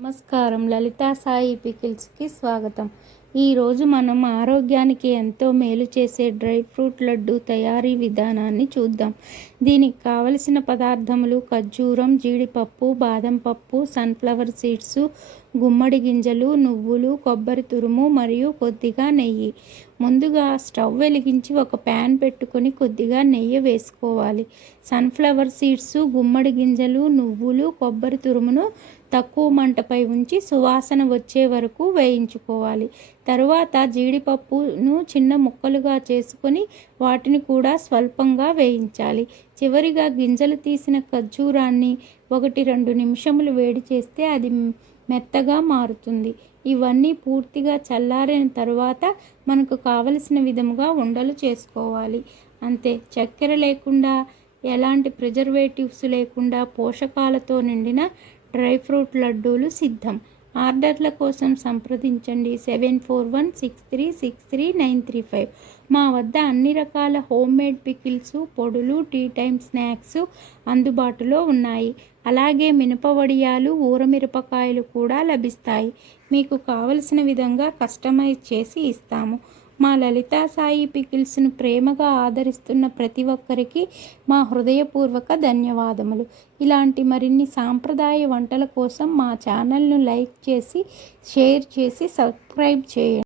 నమస్కారం. లలితా సాయి పికిల్స్కి స్వాగతం. ఈరోజు మనం ఆరోగ్యానికి ఎంతో మేలు చేసే డ్రై ఫ్రూట్ లడ్డు తయారీ విధానాన్ని చూద్దాం. దీనికి కావలసిన పదార్థములు: ఖర్జూరం, జీడిపప్పు, బాదం పప్పు, సన్ఫ్లవర్ సీడ్స్, గుమ్మడి గింజలు, నువ్వులు, కొబ్బరి తురుము మరియు కొద్దిగా నెయ్యి. ముందుగా స్టవ్ వెలిగించి ఒక ప్యాన్ పెట్టుకొని కొద్దిగా నెయ్యి వేసుకోవాలి. సన్ఫ్లవర్ సీడ్స్, గుమ్మడి గింజలు, నువ్వులు, కొబ్బరి తురుమును తక్కువ మంటపై ఉంచి సువాసన వచ్చే వరకు వేయించుకోవాలి. తరువాత జీడిపప్పును చిన్న ముక్కలుగా చేసుకొని వాటిని కూడా స్వల్పంగా వేయించాలి. చివరిగా గింజలు తీసిన ఖర్జూరాన్ని 1-2 నిమిషములు వేడి చేస్తే అది మెత్తగా మారుతుంది. ఇవన్నీ పూర్తిగా చల్లారిన తరువాత మనకు కావలసిన విధముగా ఉండలు చేసుకోవాలి. అంతే. చక్కెర లేకుండా, ఎలాంటి ప్రిజర్వేటివ్స్ లేకుండా పోషకాలతో నిండిన డ్రై ఫ్రూట్ లడ్డూలు సిద్ధం. ఆర్డర్ల కోసం సంప్రదించండి 7416363935. మా వద్ద అన్ని రకాల హోమ్మేడ్ పికిల్స్, పొడులు, టీ టైమ్ స్నాక్స్ అందుబాటులో ఉన్నాయి. అలాగే మినప వడియాలు, ఊరమిరపకాయలు కూడా లభిస్తాయి. మీకు కావలసిన విధంగా కస్టమైజ్ చేసి ఇస్తాము. మా లలితా సాయి పికిల్స్ను ప్రేమగా ఆదరిస్తున్న ప్రతి ఒక్కరికి మా హృదయపూర్వక ధన్యవాదములు. ఇలాంటి మరిన్ని సాంప్రదాయ వంటల కోసం మా ఛానల్ను లైక్ చేసి, షేర్ చేసి, సబ్స్క్రైబ్ చేయండి.